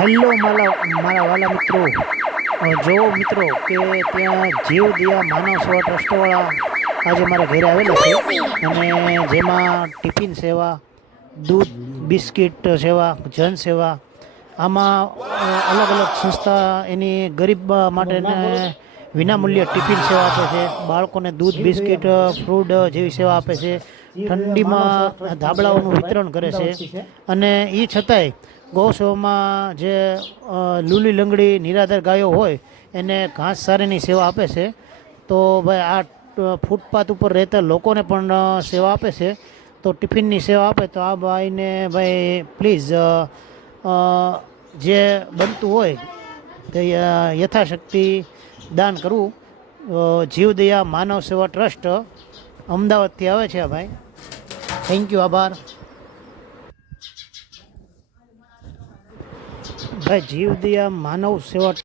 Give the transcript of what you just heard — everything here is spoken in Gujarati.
હેલો મારા મારા વાલા મિત્રો. જો મિત્રો કે ત્યાં જીવ, દિયા, માનવ સેવા ટ્રસ્ટવાળા આજે મારા ઘરે આવેલા છે. અને જેમાં ટિફિન સેવા, દૂધ, બિસ્કિટ સેવા, જન સેવા, આમાં અલગ અલગ સંસ્થા એની ગરીબ માટેને વિનામૂલ્ય ટિફિન સેવા આપે છે. બાળકોને દૂધ, બિસ્કિટ, ફ્રૂટ જેવી સેવા આપે છે. ઠંડીમાં ધાબળાઓનું વિતરણ કરે છે. અને એ છતાંય ગૌસેવામાં જે લૂલી લંગડી નિરાધાર ગાયો હોય એને ઘાસ સારીની સેવા આપે છે. તો ભાઈ આ ફૂટપાથ ઉપર રહેતા લોકોને પણ સેવા આપે છે. તો ટિફિનની સેવા આપે. તો આ ભાઈને ભાઈ પ્લીઝ જે બનતું હોય તે યથાશક્તિ દાન કરવું. જીવદયા માનવ સેવા ટ્રસ્ટ અમદાવાદથી આવે છે ભાઈ. થેન્ક યુ આભાર. ભાઈ જીવદિયા માનવ સેવા